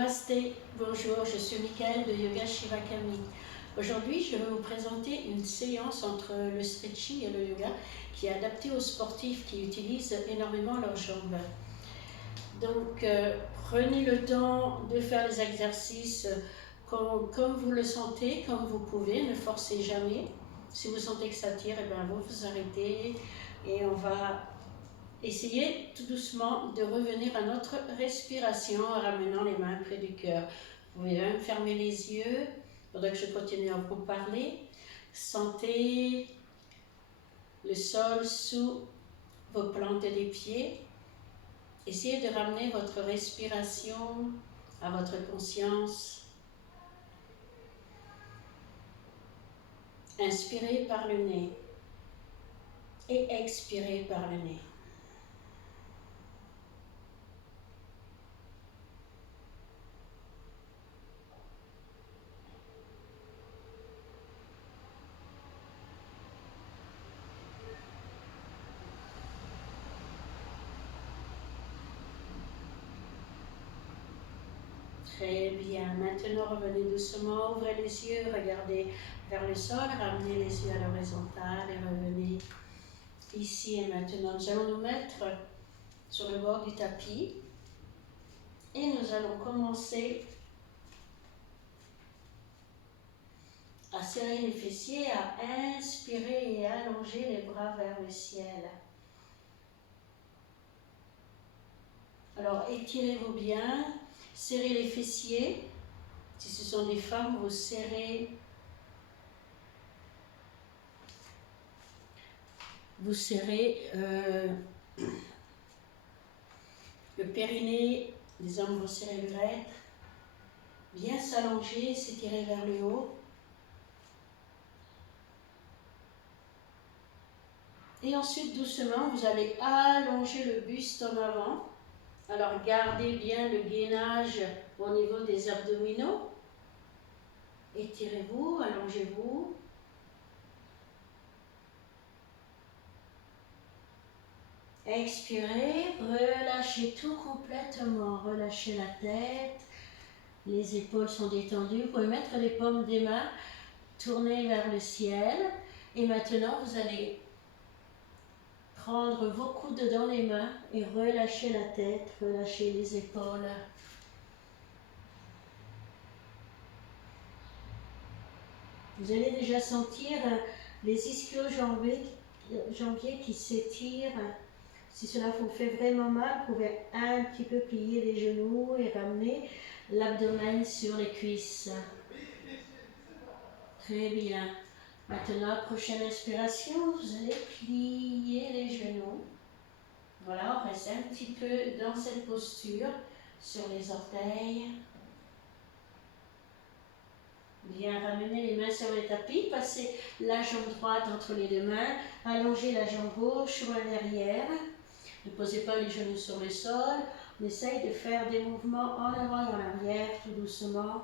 Namasté, bonjour, je suis Michael de Yoga Shivakami. Aujourd'hui, je vais vous présenter une séance entre le stretching et le yoga qui est adaptée aux sportifs qui utilisent énormément leurs jambes. Donc, prenez le temps de faire les exercices comme vous le sentez, comme vous pouvez, ne forcez jamais. Si vous sentez que ça tire, vous arrêtez et on va essayez tout doucement de revenir à notre respiration en ramenant les mains près du cœur. Vous pouvez même fermer les yeux pendant que je continue à vous parler. Sentez le sol sous vos plantes des pieds. Essayez de ramener votre respiration à votre conscience. Inspirez par le nez et expirez par le nez. Très bien. Maintenant, revenez doucement, ouvrez les yeux, regardez vers le sol, ramenez les yeux à l'horizontale et revenez ici et maintenant. Nous allons nous mettre sur le bord du tapis et nous allons commencer à serrer les fessiers, à inspirer et allonger les bras vers le ciel. Alors, étirez-vous bien, serrez les fessiers. Si ce sont des femmes, vous serrez le périnée, les hommes vont serrer l'urètre, bien s'allonger, s'étirer vers le haut. Et ensuite, doucement, vous allez allonger le buste en avant. Alors, gardez bien le gainage au niveau des abdominaux. Étirez-vous, allongez-vous. Expirez, relâchez tout complètement. Relâchez la tête. Les épaules sont détendues. Vous pouvez mettre les paumes des mains tournées vers le ciel. Et maintenant, vous allez prendre vos coudes dans les mains et relâcher la tête, relâcher les épaules. Vous allez déjà sentir les ischio-jambiers qui s'étirent. Si cela vous fait vraiment mal, vous pouvez un petit peu plier les genoux et ramener l'abdomen sur les cuisses. Très bien. Maintenant, prochaine inspiration, vous allez plier les genoux. Voilà, on reste un petit peu dans cette posture sur les orteils. Bien ramener les mains sur le tapis, passer la jambe droite entre les deux mains, allonger la jambe gauche loin derrière. Ne posez pas les genoux sur le sol. On essaye de faire des mouvements en avant et en arrière tout doucement.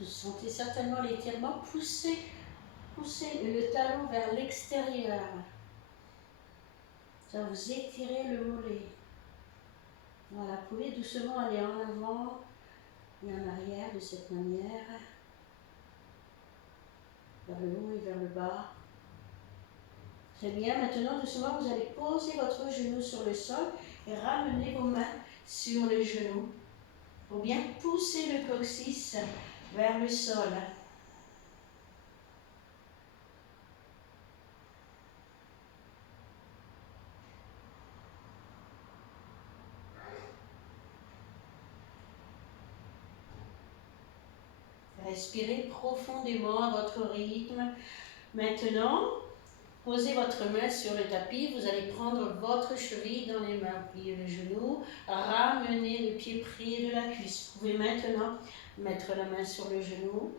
Vous sentez certainement l'étirement. Poussez le talon vers l'extérieur. Ça va vous étirer le mollet. Voilà, vous pouvez doucement aller en avant et en arrière de cette manière. Vers le haut et vers le bas. Très bien, maintenant doucement vous allez poser votre genou sur le sol et ramener vos mains sur le genou pour bien pousser le coccyx vers le sol. Respirez profondément à votre rythme. Maintenant, posez votre main sur le tapis. Vous allez prendre votre cheville dans les mains. Pliez le genou. Ramenez le pied près de la cuisse. Vous pouvez maintenant mettre la main sur le genou.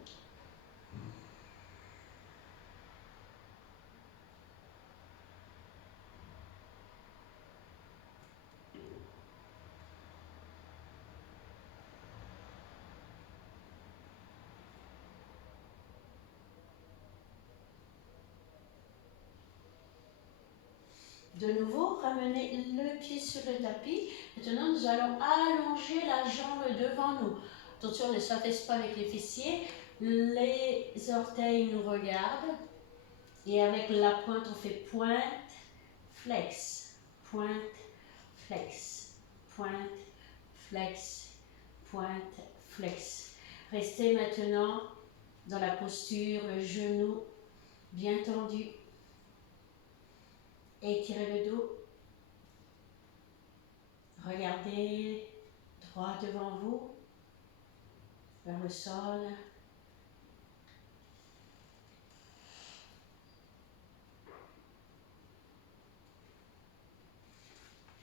De nouveau, ramenez le pied sur le tapis. Maintenant, nous allons allonger la jambe devant nous. Attention, ne s'affaisse pas avec les fessiers. Les orteils nous regardent. Et avec la pointe, on fait pointe, flex, pointe, flex, pointe, flex, pointe, flex. Restez maintenant dans la posture, le genou bien tendu. Étirez le dos. Regardez droit devant vous, vers le sol.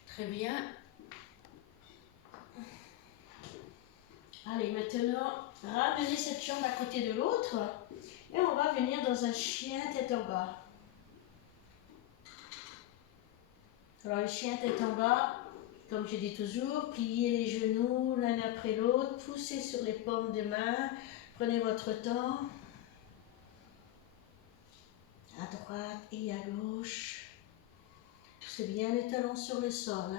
Très bien. Allez, maintenant, ramenez cette jambe à côté de l'autre et on va venir dans un chien tête en bas. Alors, le chien tête en bas, comme je dis toujours, pliez les genoux l'un après l'autre, poussez sur les paumes des mains, prenez votre temps, à droite et à gauche. Poussez bien les talons sur le sol.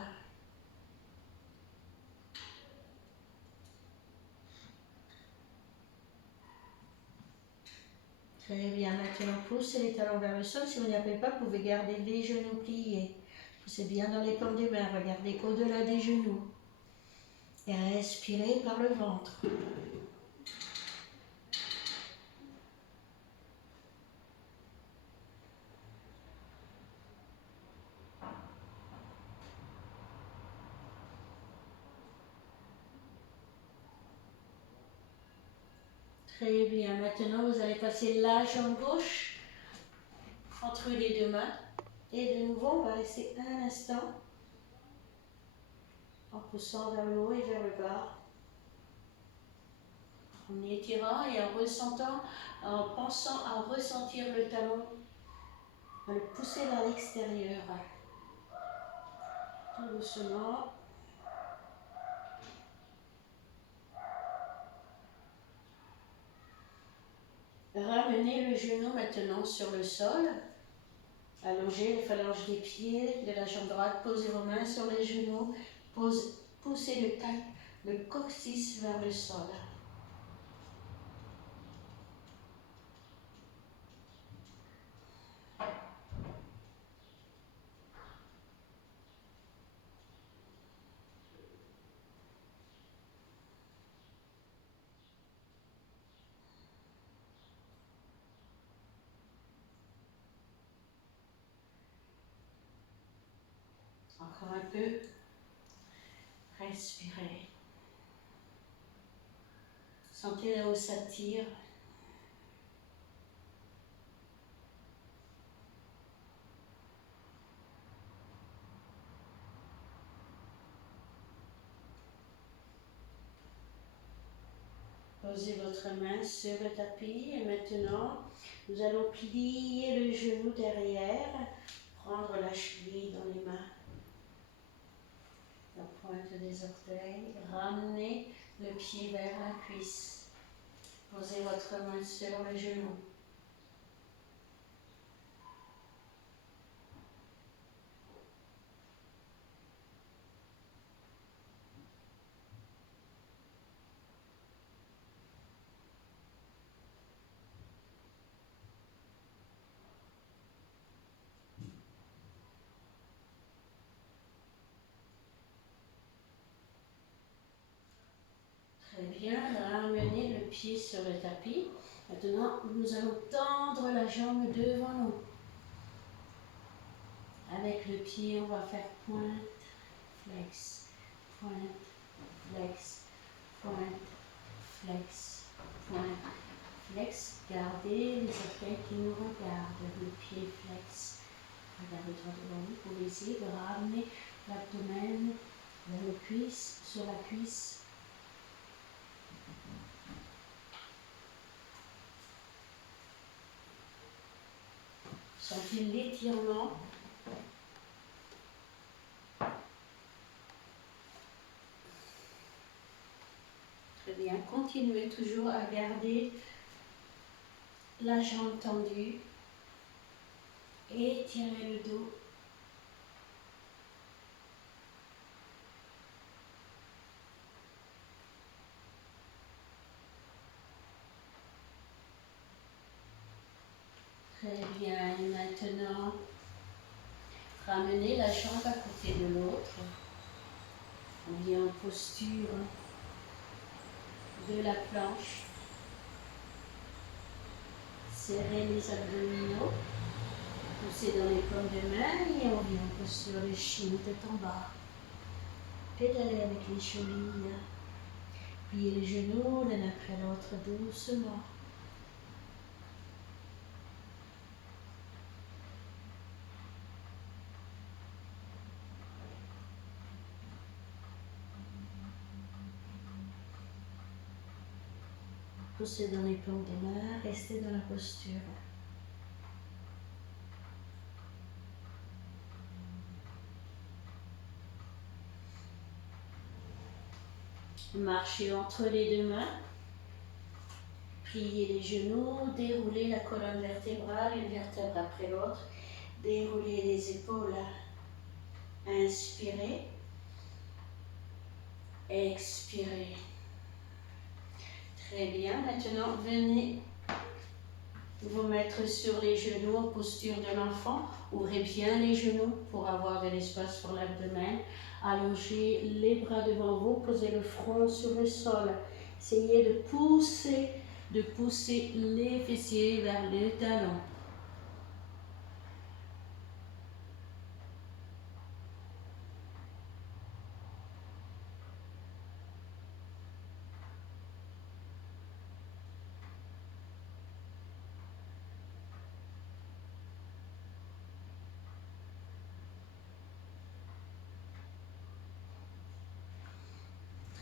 Très bien, maintenant poussez les talons vers le sol. Si vous n'y arrivez pas, vous pouvez garder les genoux pliés. Poussez bien dans les paumes des mains, regardez au-delà des genoux. Et respirez par le ventre. Très bien, maintenant vous allez passer la jambe gauche entre les deux mains. Et de nouveau, on va rester un instant en poussant vers le haut et vers le bas. En étirant et en ressentant, en pensant à ressentir le talon, à le pousser vers l'extérieur. Tout doucement. Ramenez le genou maintenant sur le sol. Allongez les phalanges des pieds de la jambe droite. Posez vos mains sur les genoux. Poussez le coccyx vers le sol. Encore un peu. Respirez. Sentez là où ça tire. Posez votre main sur le tapis et maintenant, nous allons plier le genou derrière, prendre la cheville dans les mains, la pointe des orteils, ramenez le pied vers la cuisse. Posez votre main sur le genou. Très bien, ramenez le pied sur le tapis. Maintenant, nous allons tendre la jambe devant nous. Avec le pied, on va faire pointe, flex, pointe, flex, pointe, flex, pointe, flex. Gardez les orteils qui nous regardent. Le pied flex. Regardez droit devant vous. Pour essayer de ramener l'abdomen vers le cuisse, sur la cuisse. Sentez l'étirement. Très bien. Continuez toujours à garder la jambe tendue. Étirez le dos. Très bien. Et maintenant, ramenez la jambe à côté de l'autre. On vient en posture de la planche. Serrez les abdominaux. Poussez dans les paumes de main et on vient en posture de chine tête en bas. Pédalez avec les chevilles. Pliez les genoux l'un après l'autre doucement. Poussez dans les paumes des mains, restez dans la posture. Marchez entre les deux mains. Pliez les genoux, déroulez la colonne vertébrale, une vertèbre après l'autre. Déroulez les épaules. Inspirez. Expirez. Très bien. Maintenant, venez vous mettre sur les genoux en posture de l'enfant. Ouvrez bien les genoux pour avoir de l'espace pour l'abdomen. Allongez les bras devant vous. Posez le front sur le sol. Essayez de pousser les fessiers vers les talons.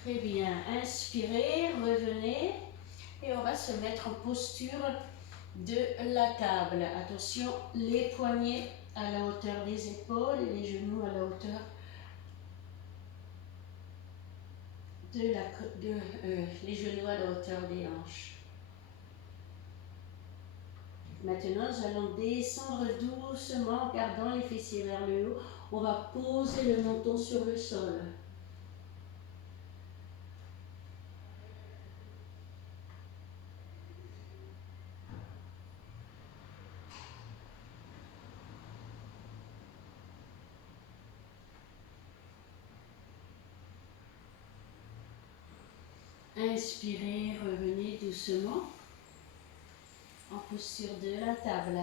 Très bien. Inspirez, revenez. Et on va se mettre en posture de la table. Attention, les poignets à la hauteur des épaules et les genoux à la hauteur les genoux à la hauteur des hanches. Maintenant, nous allons descendre doucement en gardant les fessiers vers le haut. On va poser le menton sur le sol. Inspirez, revenez doucement en posture de la table.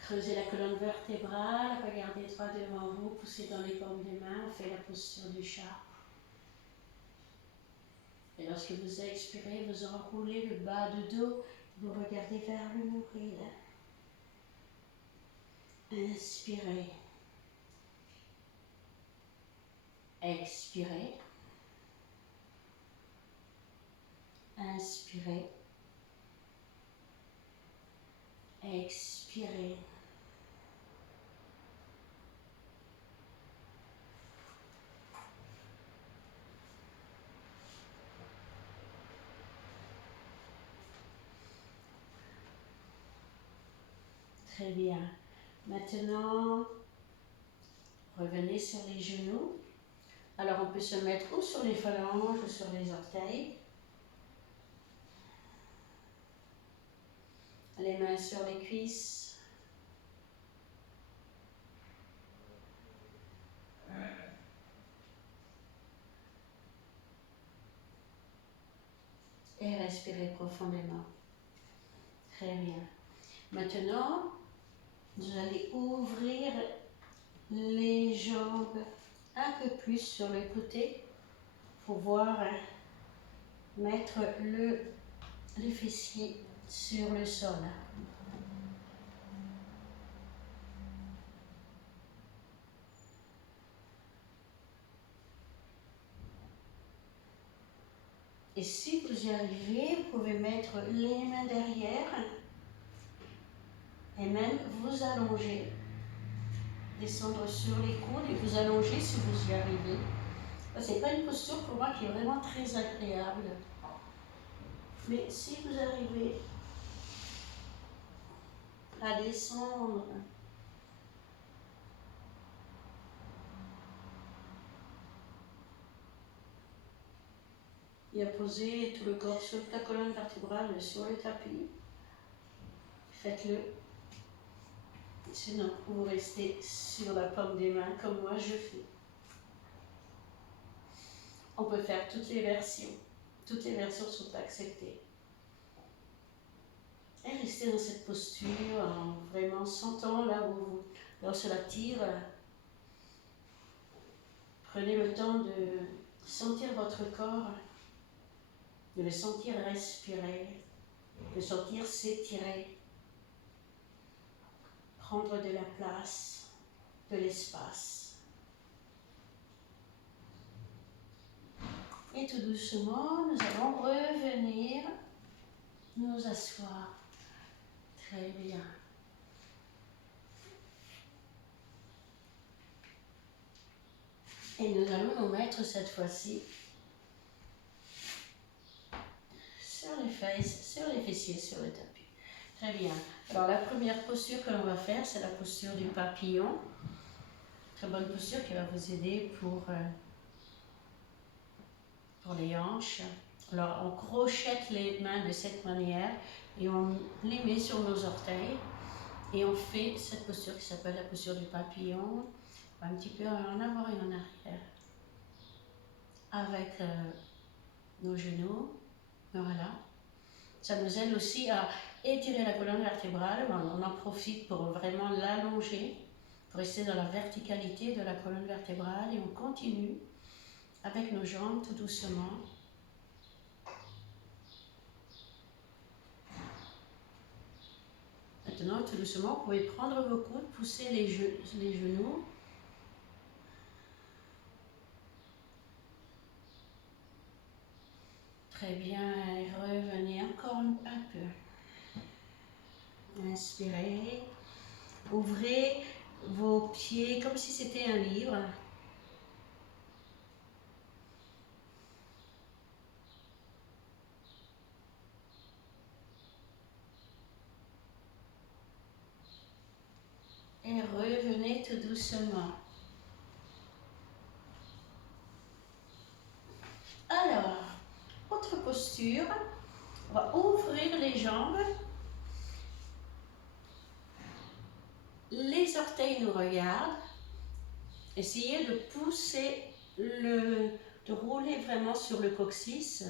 Creusez la colonne vertébrale, regardez droit devant vous, poussez dans les paumes des mains, on fait la posture du chat. Et lorsque vous expirez, vous enroulez le bas du dos, vous regardez vers le nombril. Inspirez. Expirez. Inspirez. Expirez. Très bien. Maintenant, revenez sur les genoux. Alors, on peut se mettre ou sur les phalanges ou sur les orteils. Les mains sur les cuisses. Et respirez profondément. Très bien. Maintenant, vous allez ouvrir les jambes un peu plus sur le côté pour pouvoir mettre les fessiers sur le sol. Et si vous y arrivez, vous pouvez mettre les mains derrière et même vous allonger. Descendre sur les coudes et vous allonger si vous y arrivez. Ce n'est pas une posture pour moi qui est vraiment très agréable. Mais si vous arrivez à descendre et à poser tout le corps sur la colonne vertébrale sur le tapis, faites-le. Sinon, vous restez sur la paume des mains comme moi je fais. On peut faire toutes les versions. Toutes les versions sont acceptées. Et restez dans cette posture en vraiment sentant là où cela tire. Prenez le temps de sentir votre corps, de le sentir respirer, de le sentir s'étirer, prendre de la place, de l'espace. Et tout doucement, nous allons revenir nous asseoir. Très bien. Et nous allons nous mettre cette fois-ci sur les fesses, sur les fessiers, sur le tapis. Très bien. Alors la première posture que l'on va faire, c'est la posture du papillon. Très bonne posture qui va vous aider pour les hanches. Alors on crochette les mains de cette manière et on les met sur nos orteils. Et on fait cette posture qui s'appelle la posture du papillon. Un petit peu en avant et en arrière. Avec nos genoux. Voilà. Ça nous aide aussi à étirer la colonne vertébrale. On en profite pour vraiment l'allonger, pour rester dans la verticalité de la colonne vertébrale. Et on continue avec nos jambes tout doucement. Maintenant, tout doucement, vous pouvez prendre vos coudes, pousser les genoux. Très bien, et revenez encore un peu. Inspirez. Ouvrez vos pieds comme si c'était un livre. Et revenez tout doucement. Alors, autre posture. On va ouvrir les jambes. Les orteils nous regardent. Essayez de pousser, de rouler vraiment sur le coccyx.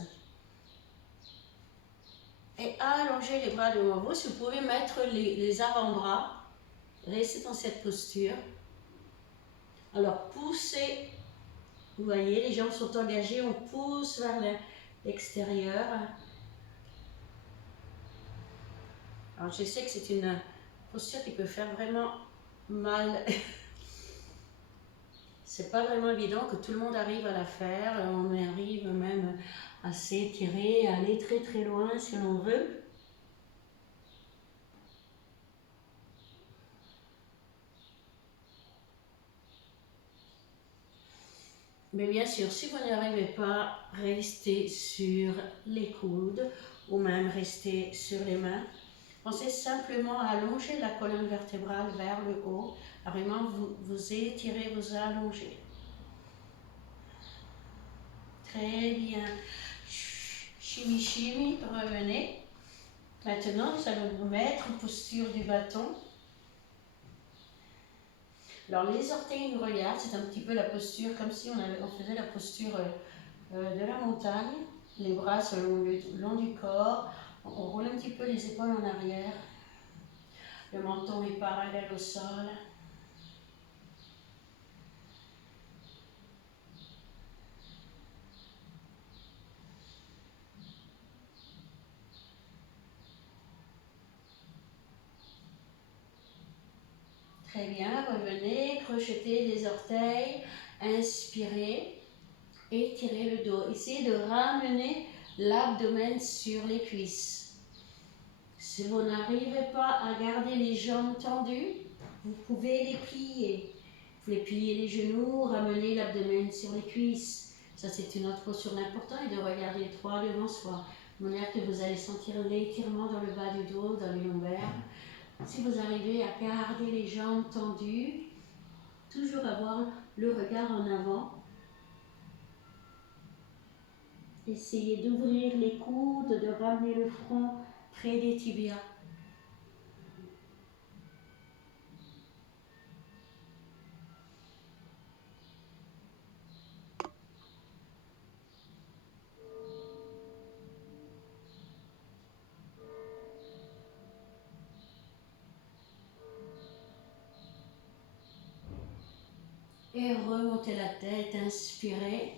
Et allongez les bras devant vous. Si vous pouvez mettre les avant-bras, restez dans cette posture. Alors, poussez. Vous voyez, les jambes sont engagées. On pousse vers l'extérieur. Alors, je sais que c'est une posture qui peut faire vraiment mal. C'est pas vraiment évident que tout le monde arrive à la faire. On arrive même à s'étirer, à aller très très loin si l'on veut. Mais bien sûr, si vous n'y arrivez pas, restez sur les coudes ou même restez sur les mains. Pensez simplement à allonger la colonne vertébrale vers le haut. Vraiment, vous étirez, vous allongez. Très bien. Shimi, shimi, revenez. Maintenant, nous allons vous mettre en posture du bâton. Alors, les orteils nous regardent, c'est un petit peu la posture, comme si on faisait la posture de la montagne. Les bras sont le long du corps. On roule un petit peu les épaules en arrière. Le menton est parallèle au sol. Très bien, revenez, crochetez les orteils, inspirez, étirez le dos. Essayez de ramener l'abdomen sur les cuisses. Si vous n'arrivez pas à garder les jambes tendues, vous pouvez les plier. Vous pouvez plier les genoux, ramener l'abdomen sur les cuisses. Ça, c'est une autre posture importante et de regarder le droit devant soi. De manière que vous allez sentir l'étirement dans le bas du dos, dans les lombaires. Si vous arrivez à garder les jambes tendues, toujours avoir le regard en avant. Essayez d'ouvrir les coudes, de ramener le front près des tibias. Et remontez la tête, inspirez.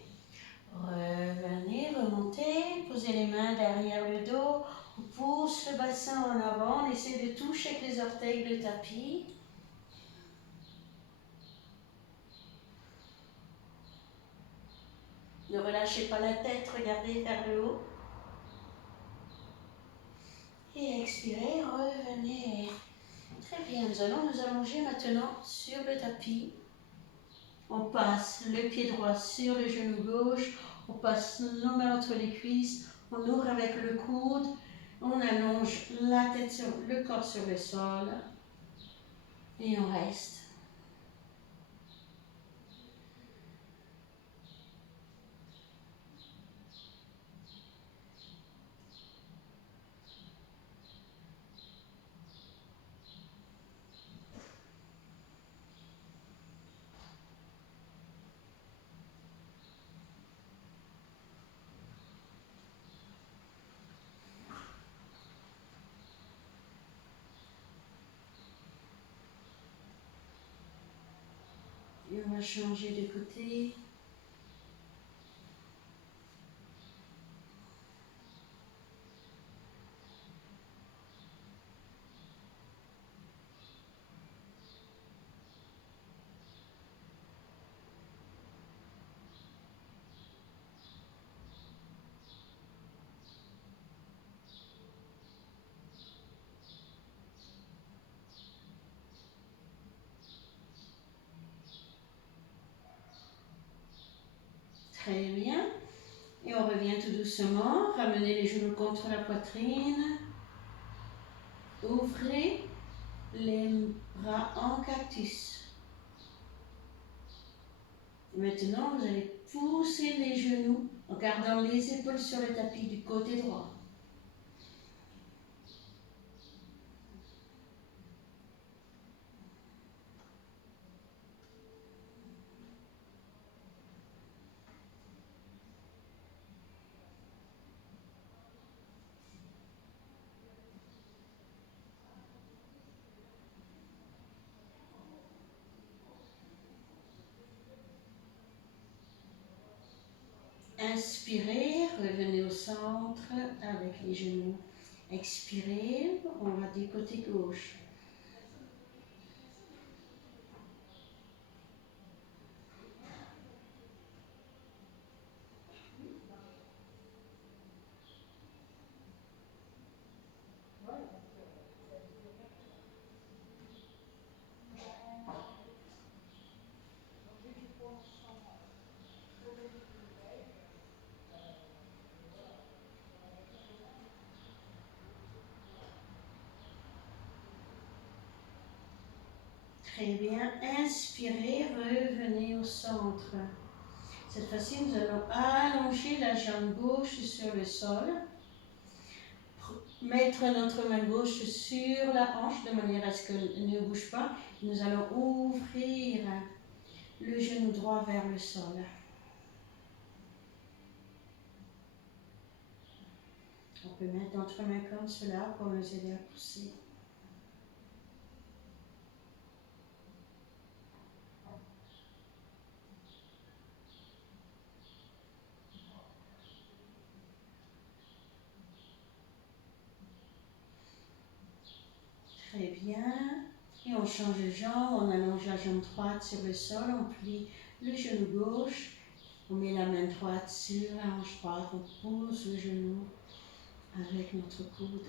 Revenez, remontez, posez les mains derrière le dos. On pousse le bassin en avant, on essaie de toucher avec les orteils le tapis. Ne relâchez pas la tête, regardez vers le haut. Et expirez, revenez. Très bien, nous allons nous allonger maintenant sur le tapis. On passe le pied droit sur le genou gauche, on passe nos mains entre les cuisses, on ouvre avec le coude, on allonge la tête sur le corps sur le sol et on reste. Et on va changer de côté. Très bien. Et on revient tout doucement. Ramenez les genoux contre la poitrine. Ouvrez les bras en cactus. Et maintenant, vous allez pousser les genoux en gardant les épaules sur le tapis du côté droit. Inspirez, revenez au centre avec les genoux. Expirez, on va du côté gauche. Très bien. Inspirez, revenez au centre. Cette fois-ci, nous allons allonger la jambe gauche sur le sol. Mettre notre main gauche sur la hanche de manière à ce qu'elle ne bouge pas. Nous allons ouvrir le genou droit vers le sol. On peut mettre notre main comme cela pour nous aider à pousser. Très bien. Et on change de jambe, on allonge la jambe droite sur le sol, on plie le genou gauche, on met la main droite sur la hanche droite, on pose le genou avec notre coude.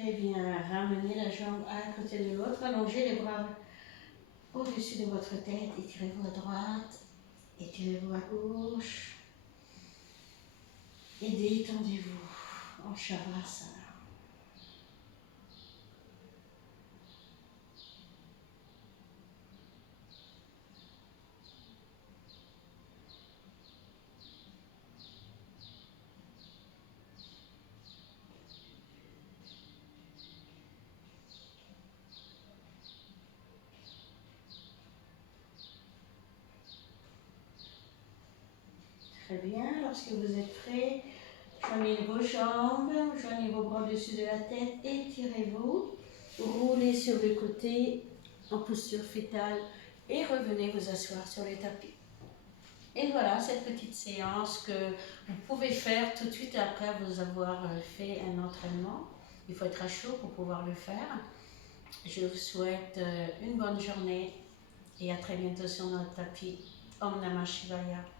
Très bien, ramenez la jambe à côté de l'autre, allongez les bras au-dessus de votre tête, étirez-vous à droite, étirez-vous à gauche et détendez-vous en Shavasana. Très bien. Lorsque vous êtes prêt, joignez vos jambes, joignez vos bras au-dessus de la tête, étirez-vous, roulez sur le côté en posture fétale et revenez vous asseoir sur le tapis. Et voilà cette petite séance que vous pouvez faire tout de suite après vous avoir fait un entraînement. Il faut être à chaud pour pouvoir le faire. Je vous souhaite une bonne journée et à très bientôt sur notre tapis. Om Namah Shivaya.